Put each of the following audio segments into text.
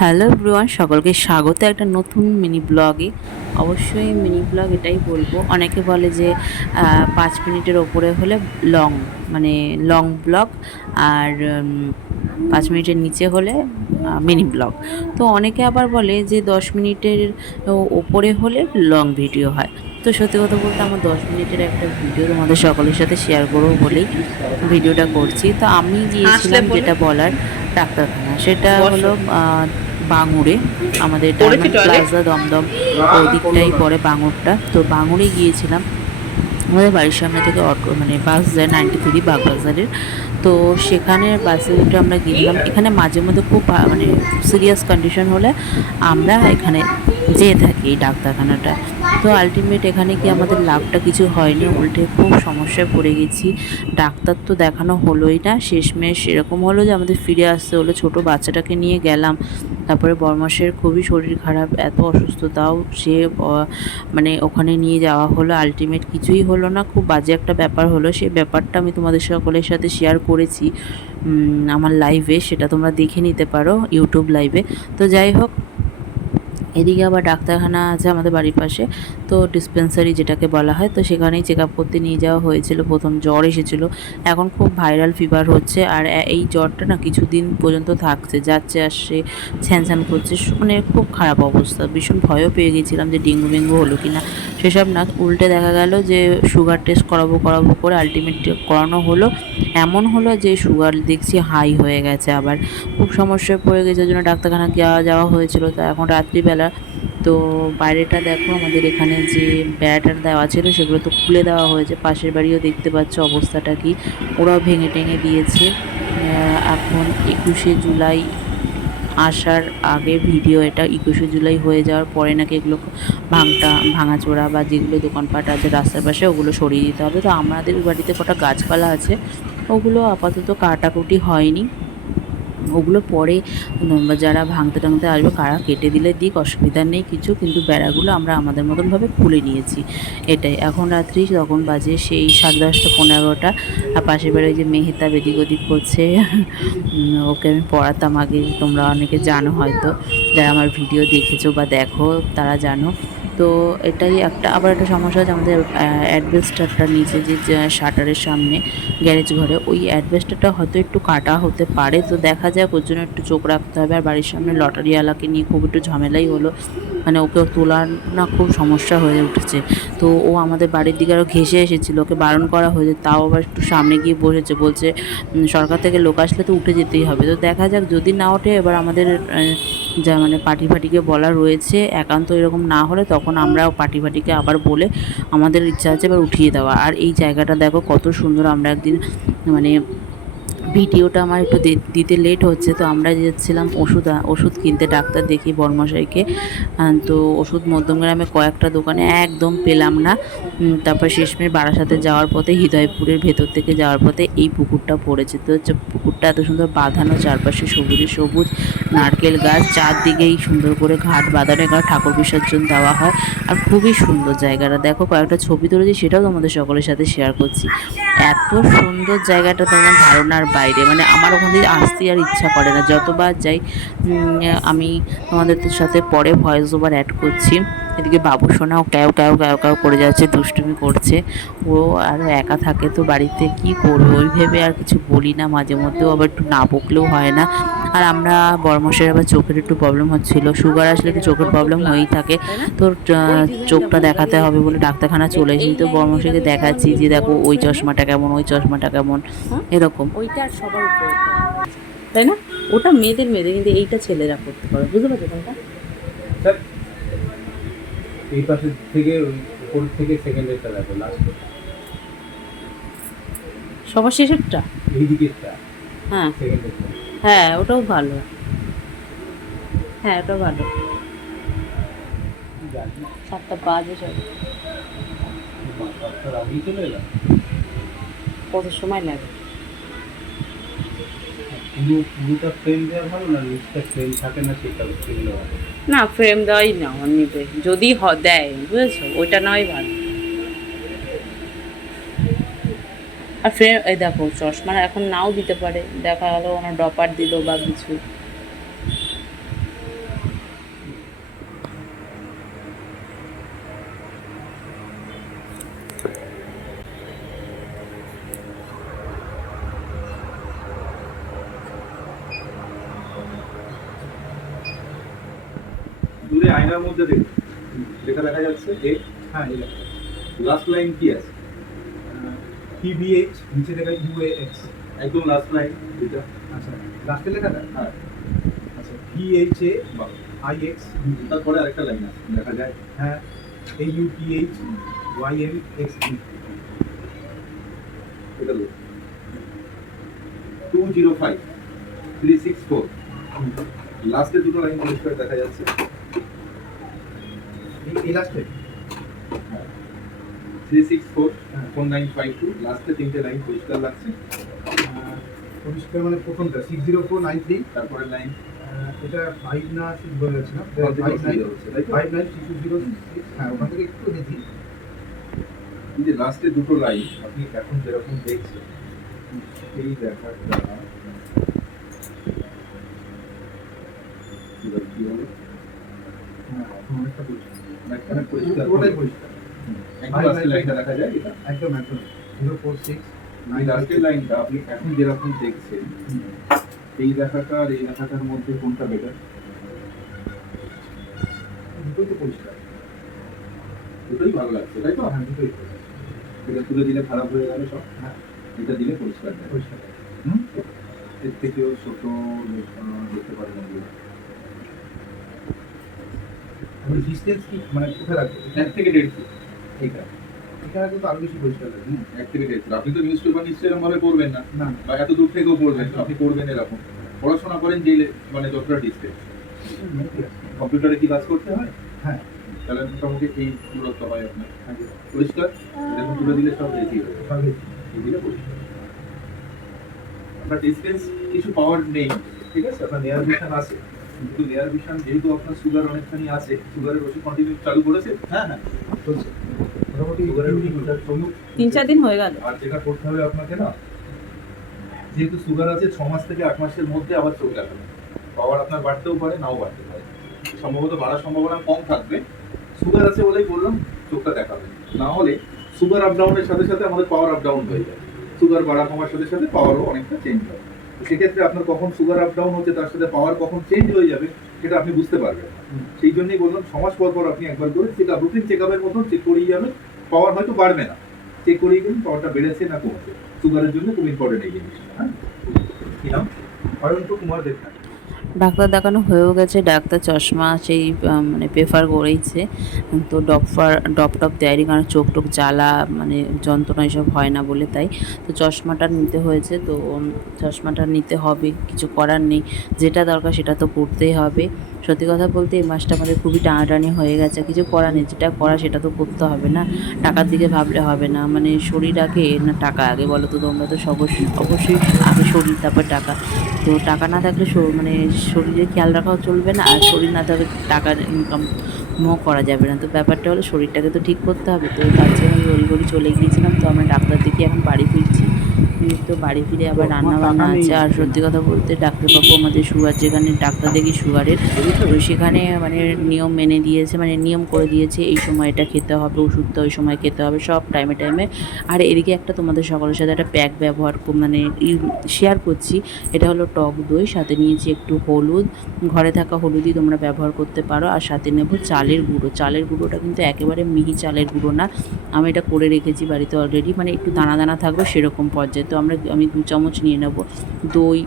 Hello ব্রুয়ান সকলকে স্বাগত একটা নতুন মিনি ব্লগে অবশ্যই মিনি ব্লগ এটাই বলব। অনেকে বলে যে পাঁচ মিনিটের ওপরে হলে লং মানে লং ব্লগ আর পাঁচ মিনিটের নিচে হলে মিনি ব্লগ তো অনেকে আবার বলে যে দশ মিনিটের ওপরে হলে লং ভিডিও হয়। তো সত্যি কথা বলতে আমার দশ মিনিটের একটা ভিডিও তোমাদের সকলের সাথে শেয়ার করব বলেই ভিডিওটা করছি। তো আমি গিয়েছিলাম যেটা বলার ডাক্তারখানা। সেটা হলো বাঙুরে আমাদের ডায়মন্ড? প্লাজা দমদম ওই দিকটাই পরে বাঙুরটা। তো বাঙুরে গিয়েছিলাম আমাদের বাড়ির সামনে থেকে অটো মানে বাস যায় নাইনটি থ্রি বাগবাজারের। তো সেখানে বাসে উঠে আমরা গিয়েছিলাম এখানে মাঝে মধ্যে খুব মানে সিরিয়াস কন্ডিশন হলে আমরা এখানে যেয়ে থাকি এই ডাক্তারখানাটা তো আলটিমেট এখানে কি আমাদের লাভটা কিছু হয়নি, উল্টে খুব সমস্যায় পড়ে গেছি। ডাক্তার তো দেখানো হলোই না, শেষমেশ এরকম হলো যে আমাদের ফিরে আসতে হলো। ছোট বাচ্চাটাকে নিয়ে গেলাম, তারপরে বরমাসের খুবই শরীর খারাপ, এত অসুস্থতাও সে মানে ওখানে নিয়ে যাওয়া হলো। আলটিমেট কিছুই হলো না, খুব বাজে একটা ব্যাপার হলো। সেই ব্যাপারটা আমি তোমাদের সকলের সাথে শেয়ার করেছি আমার লাইভে সেটা তোমরা দেখে নিতে পারো ইউটিউব লাইভে তো যাই হোক এদিকে আবার ডাক্তারখানা আছে আমাদের বাড়ির পাশে, তো ডিসপেন্সারি যেটাকে বলা হয়, তো সেখানেই চেক আপ করতে নিয়ে যাওয়া হয়েছিল। প্রথম জ্বর এসেছিল। এখন খুব ভাইরাল ফিভার হচ্ছে আর এই জ্বরটা না কিছুদিন পর্যন্ত থাকছে, যাচ্ছে, আসছে ছ্যান ছ্যান করছে। মানে খুব খারাপ অবস্থা। ভীষণ ভয়ও পেয়ে গেছিলাম যে ডেঙ্গু বেঙ্গু হলো কি না সেসব না উল্টে দেখা গেল যে সুগার টেস্ট করাবো করাবো করে আলটিমেট করানো হলো। এমন হলো যে সুগার দেখছি হাই হয়ে গেছে আবার। খুব সমস্যায় পড়ে গেছে জন্য ডাক্তারখানা যাওয়া যাওয়া হয়েছিল। তো এখন রাত্রিবেলা। তো বাইরেটা দেখো, আমাদের এখানে যে বেড়াটার দেওয়া ছিল, সেগুলো তো খুলে দেওয়া হয়েছে। পাশের বাড়িও দেখতে পাচ্ছ অবস্থাটা কি। ওরাও ভেঙে টেঙে দিয়েছে। এখন একুশে জুলাই আসার আগে ভিডিও এটা একুশে জুলাই হয়ে যাওয়ার পরে নাকি এগুলো ভাঙটা, ভাঙাচোরা বা যেগুলো দোকানপাট আছে রাস্তার পাশে, ওগুলো সরিয়ে দিতে হবে। তো আমাদের বাড়িতে কটা গাছপালা আছে, ওগুলো আপাতত কাটাকুটি হয়নি। ওগুলো পরে যারা ভাঙতে টাঙতে আসবে, কারা কেটে দিলে দিক, অসুবিধা নেই কিছু, কিন্তু বেড়াগুলো আমরা আমাদের মতনভাবে খুলে নিয়েছি। এটাই। এখন রাত্রি, তখন বাজে সেই সাড়ে দশটা, পনেরোটা। আর পাশের বাড়ি যে মেহেতা বেদিক ওদিক করছে। ওকে আমি পড়াতাম আগে, তোমরা অনেকে জানো হয়তো। যারা আমার ভিডিও দেখেছ বা দেখো, তারা জানো। তো এটাই একটা, আবার একটা সমস্যা আছে আমাদের অ্যাডভেস্টারটা নিচে যে শাটারের সামনে, গ্যারেজ ঘরে, ওই অ্যাডভেস্টারটা হয়তো একটু কাটা হতে পারে। তো দেখা যাক, ওর জন্য একটু চোখ রাখতে হবে। আর বাড়ির সামনে লটারিওয়ালাকে নিয়ে খুব একটু ঝামেলাই হলো। মানে ওকে তোলার না খুব সমস্যা হয়ে উঠেছে। তো ও আমাদের বাড়ির দিকে আরও ঘেসে এসেছিল, ওকে বারণ করা হয়েছে, তাও আবার একটু সামনে গিয়ে বসেছে, বলছে সরকার থেকে লোক আসলে তো উঠে যেতেই হবে। তো দেখা যাক, যদি না ওঠে, এবার আমাদের যা মানে পার্টি ফাটিকে বলা রয়েছে, একান্ত এরকম না হলে তখন আমরাও পার্টি ফাটিকে আবার বলে আমাদের ইচ্ছা আছে এবার উঠিয়ে দেওয়া। আর এই জায়গাটা দেখো কত সুন্দর, আমরা একদিন মানে ভিডিওটা আমার একটু দিতে লেট হচ্ছে, তো আমরা যাচ্ছিলাম ওষুধ ওষুধ কিনতে, ডাক্তার দেখি বর্মশাইকে। তো ওষুধ মধ্যমগ্রামে কয়েকটা দোকানে একদম পেলাম না। তারপর শেষমেশ বারাসাতে যাওয়ার পথে, হৃদয়পুরের ভেতর থেকে যাওয়ার পথে এই পুকুরটা পড়েছে। তো হচ্ছে পুকুরটা এত সুন্দর বাঁধানো, চারপাশে সবুজে সবুজ, নারকেল গাছ, চারদিকেই সুন্দর করে ঘাট বাঁধানো, এখানে ঠাকুর বিসর্জন দেওয়া হয়, আর খুবই সুন্দর জায়গাটা। দেখো, কয়েকটা ছবি তুলেছি, সেটাও তোমাদের সকলের সাথে শেয়ার করছি। এত সুন্দর জায়গাটা তোমার ধারণার বাইরে। মানে আমার ওখান থেকে আসতে আর ইচ্ছা করে না। যতবার যাই আমি তোমাদের সাথে পরে ভয়েস ওভার অ্যাড করছি। এদিকে বাবু সোনাও ক্যাও ক্যাও ক্যাও ক্যাও করে যাচ্ছে, দুষ্টুমি করছে। ও আর একা থাকে তো বাড়িতে কি করবে? ওই ভেবে আর কিছু বলি না। মাঝে মধ্যেও আবার একটু না বকলেও হয় না। আর আমরা বর্মশের আবার চোখের একটু প্রবলেম হচ্ছিল। সুগার আসলে একটু চোখের প্রবলেম হয়েই থাকে। তো আহ, চোখটা দেখাতে হবে বলে ডাক্তারখানা চলে এসেছি। তো বর্মশাইকে দেখাচ্ছি যে দেখো ওই চশমাটা কেমন ওই চশমাটা কেমন এরকম। ওইটা সবার উপরে। তাই না? ওটা মেয়েদের মেয়েদের কিন্তু এইটা ছেলেরা করতে পারে বুঝতে পারছ এই পাশে থেকে উপর থেকে সেকেন্ডেরটা দেখো লাস্ট সবার শেষেরটা? এই দিকেরটা হ্যাঁ সেকেন্ডেরটা হ্যাঁ ওটাও ভালো। হ্যাঁ ওটাও ভালো। সাতটা বাজে সব। কত সময় লাগে? না ফ্রেম দেওয়াই না এমনিতে যদি দেয়, বুঝেছ? ওইটা নয় ভালো। আর ফ্রেম এই দেখো চশমা এখন নাও দিতে পারে। দেখা গেলো ওনার ডপার দিল বা কিছু। আয়নার মধ্যে দেখুন। লেখা দেখা যাচ্ছে এ হ্যাঁ লাস্ট লাইন কি আছে? টিভিএইচ নিচে লেখা ইউএএক্স একদম লাস্ট লাইন এটা। আচ্ছা লাস্টে লেখাটা হ্যাঁ। আচ্ছা ভিএইচএ বাহ। আইএক্স তারপরে আরেকটা লাইন আছে দেখা যায়। হ্যাঁ এই ইউপিএইচ ওয়াইএম এক্স ডি এটা লোক two zero five three six four লাস্টে দুটো লাইন পরিষ্কার দেখা যাচ্ছে। এই লাস্টে থ্রি সিক্স ফোর হ্যাঁ। ফোর নাইন ফাইভ টু লাস্টে তিনটে লাইন পরিষ্কার লাগছে। পরিষ্কার মানে প্রথমটা six zero four nine three তারপরে লাইন এটা ফাইভ না সিক্স বলে যাচ্ছে না। ফাইভ নাইন হচ্ছে, তাই তো? Five nine six zero six হ্যাঁ ওখান থেকে একটু দেখি। এই যে লাস্টে দুটো লাইন আপনি এখন যেরকম দেখছেন এই দেখাটা কি হবে? হ্যাঁ এখন অনেকটা পরিষ্কার। এখানে পরিষ্কার। পুরোটাই পরিষ্কার। একদম লাইনটা দেখা যায় এটা? একদম একদম। জিরো ফোর সিক্স লাইনটা আপনি এখন যেরকম দেখছেন এই লেখাটা আর এই লেখাটার মধ্যে কোনটা বেটার দুটোই তো পরিষ্কার। দুটোই ভালো লাগছে তাই তো? হ্যাঁ দুটোই এটা তুলে দিলে খারাপ হয়ে গেল সব? হ্যাঁ। এটা দিলে পরিষ্কার দেয় পরিষ্কার হুম? এর থেকেও ছোট দেখতে পারেন ডিস্টেন্স কি মানে কোথায় রাখব? এক থেকে দেড় ফুট কিন্তু আরও বেশি পরিষ্কার আপনি তো নিউজ পেপার নিশ্চয়ই এরকম পড়বেন না? বা এত দূর থেকেও পড়বেন আপনি পড়বেন এরকম। পড়াশোনা করেন যে মানে যতটা ডিস্টেন্স কম্পিউটারে কি কাজ করতে হয়? হ্যাঁ। তাহলে মোটামুটি এই দূরত্ব হয় আপনার। পরিষ্কার? এরকম তুলে দিলে সব রেডি হবে সবই দিলে পরিষ্কার আপনার ডিস্টেন্স কিছু পাওয়ার নেই। ঠিক আছে? আপনার নেয়ার ভিশন আছে। কিন্তু নেয়ার ভিশন যেহেতু আপনার সুগার অনেকখানি আছে সুগারের ওষুধ কন্টিনিউ চালু করেছে? হ্যাঁ হ্যাঁ। চলছে। তিন চার দিন হয়ে গেল। আর যেটা করতে হবে আপনাকে না যেহেতু সুগার আছে ছ মাস থেকে আট মাসের মধ্যে আবার চোখ দেখাবে। পাওয়ার আপনার বাড়তেও পারে নাও বাড়তে পারে। সম্ভবত বাড়ার সম্ভাবনা কম থাকবে। সুগার আছে বলেই বললাম চোখটা দেখাবে। না হলে সুগার আপ ডাউনের সাথে সাথে আমাদের পাওয়ার আপ ডাউন হয়ে যায়। সুগার বাড়া কমার সাথে সাথে পাওয়ারও অনেকটা চেঞ্জ হয়। সেক্ষেত্রে আপনার কখন সুগার আপ ডাউন হচ্ছে তার সাথে পাওয়ার কখন চেঞ্জ হয়ে যাবে সেটা আপনি বুঝতে পারবেন সেই জন্যই বললাম সমাজ পর পর আপনি একবার করে চেক আপ রুটিন চেক আপের মতন চেক করিয়ে যাবেন। পাওয়ার হয়তো বাড়বে না। চেক করিয়ে গেলেন পাওয়ারটা বেড়েছে না কমেছে। সুগারের জন্য খুব ইম্পর্টেন্ট এই জিনিসটা হ্যাঁ? কি নাম? অয়ন্ত কুমার দেবনাথ ডাক্তার দেখানো হয়েও গেছে, ডাক্তার চশমা সেই মানে প্রেফার করেইছে। তো ডপফার ডপ টপ দেয়নি, কারণ চোখ টোক জ্বালা মানে যন্ত্রণা এসব হয় না বলে তাই। তো চশমাটা নিতে হয়েছে, তো চশমাটা নিতে হবে, কিছু করার নেই। যেটা দরকার সেটা তো করতেই হবে। সত্যি কথা বলতে এই মাসটা আমাদের খুবই টানাটানি হয়ে গেছে। কিছু করা নেই, যেটা করা সেটা তো করতে হবে না। টাকার দিকে ভাবলে হবে না। মানে শরীর আগে, না টাকা আগে বলো তো তোমরা তো সব অবশ্যই আগে শরীর, তারপর টাকা। তো টাকা না থাকলে মানে শরীরের খেয়াল রাখাও চলবে না, আর শরীর না থাকলে টাকার ইনকাম মো করা যাবে না। তো ব্যাপারটা হলো শরীরটাকে তো ঠিক করতে হবে। তো তার জন্য আমি গড়ি চলে গিয়েছিলাম। তো আমরা ডাক্তার দেখি এখন বাড়ি ফিরছি। তো বাড়ি ফিরে আবার রান্না বান্না আছে। আর সত্যি কথা বলতে ডাক্তারবাবু আমাদের সুগার যেখানে ডাক্তার দেখি সুগারের তো সেখানে মানে নিয়ম মেনে দিয়েছে মানে নিয়ম করে দিয়েছে এই সময় এটা খেতে হবে ওষুধটা ওই সময় খেতে হবে সব টাইমে টাইমে আর এদিকে একটা তোমাদের সকলের সাথে একটা প্যাক ব্যবহার মানে শেয়ার করছি। এটা হলো টক দই সাথে নিয়েছি একটু হলুদ। ঘরে থাকা হলুদই তোমরা ব্যবহার করতে পারো। আর সাথে নেব চালের গুঁড়ো। চালের গুঁড়োটা কিন্তু একেবারে মিহি চালের গুঁড়ো না। আমি এটা করে রেখেছি বাড়িতে অলরেডি মানে একটু দানা দানা থাকবে সেরকম পর্যায়ে তো আমরা আমি দু চামচ নিয়ে নেব দই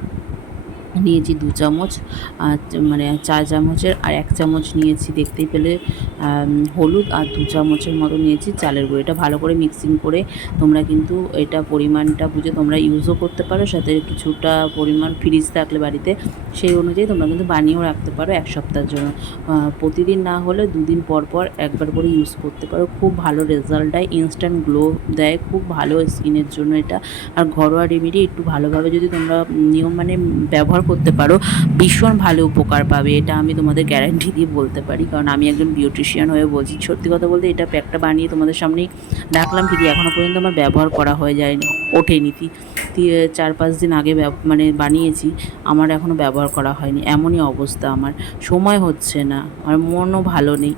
নিয়েছি দু চামচ মানে চা চামচের আর এক চামচ নিয়েছি দেখতেই পেলে হলুদ, আর দু চামচের মতো নিয়েছি চালের গুঁড়ো। এটা ভালো করে মিক্সিং করে তোমরা কিন্তু এটা পরিমাণটা বুঝে তোমরা ইউজও করতে পারো, সাথে কিছুটা পরিমাণ ফ্রিজ থাকলে বাড়িতে, সেই অনুযায়ী তোমরা কিন্তু বানিয়েও রাখতে পারো এক সপ্তাহের জন্য। প্রতিদিন না হলে দুদিন পর পর একবার করে ইউজ করতে পারো। খুব ভালো রেজাল্ট দেয় ইনস্ট্যান্ট গ্লো দেয়, খুব ভালো স্কিনের জন্য এটা। আর ঘরোয়া রেমেডি একটু ভালোভাবে যদি তোমরা নিয়ম মানে ব্যবহার করতে পারো। ভীষণ ভালো উপকার পাবে। এটা আমি তোমাদের গ্যারান্টি দিয়ে বলতে পারি। কারণ আমি একজন বিউটিশিয়ান হয়ে বলছি। সত্যি কথা বলতে এটা প্যাকটা বানিয়ে তোমাদের সামনেই রাখলাম। ঠিকই এখনও পর্যন্ত আমার ব্যবহার করা হয়ে যায়নি, ওঠেনি। তি- চার পাঁচ দিন আগে মানে বানিয়েছি। আমার এখনও ব্যবহার করা হয়নি। এমনই অবস্থা আমার। সময় হচ্ছে না। আর মনও ভালো নেই।